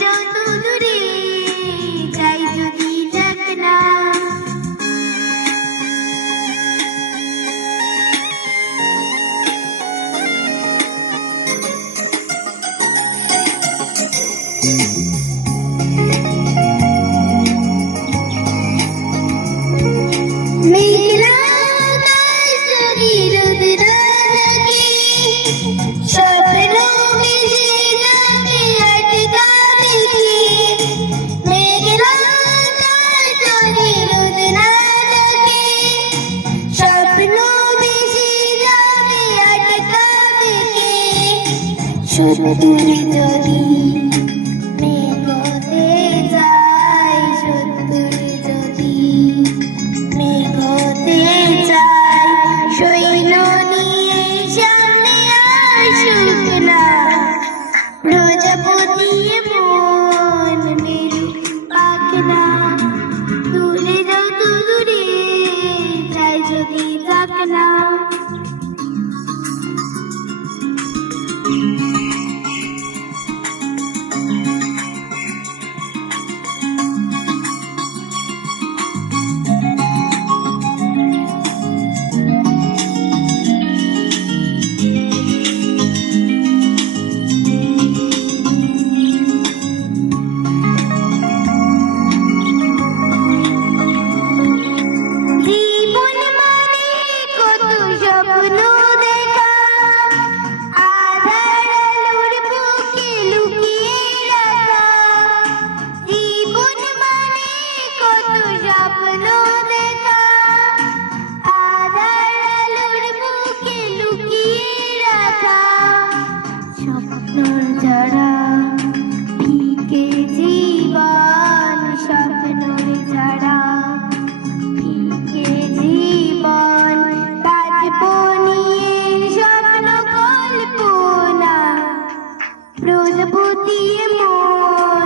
যত দূরে যাই যদি যাক না। মেঘলা আকাশ যদি রোদ না থাকে, স্বপ্ন মিশে যাবে আটকাবে কে? মেঘলা আকাশ যদি রোদ না থাকে, স্বপ্ন মিশে যাবে আটকাবে কে? সত্যি যদি মেঘ হতে যায়, সত্যি যদি মেঘ হতে যায়, সৈন্য নিয়ে সামনে আসুক না। প্রজাপতি মন মেরু পাখনা, দূরে যত দূরে যাই যদি যাক না। জীবন মানে কত স্বপ্ন দেখা, আঁধার আলোর বুকে লুকিয়ে রাখা। জীবন মানে কত স্বপ্ন দেখা, আঁধার আলোর বুকে লুকিয়ে রাখা। স্বপ্নর যারা ফিকে জীবন, স্বপ্নর যারা ফিকে জীবন, কাটবো নিয়ে স্বপ্ন কল্পনা। প্রজাপতি মন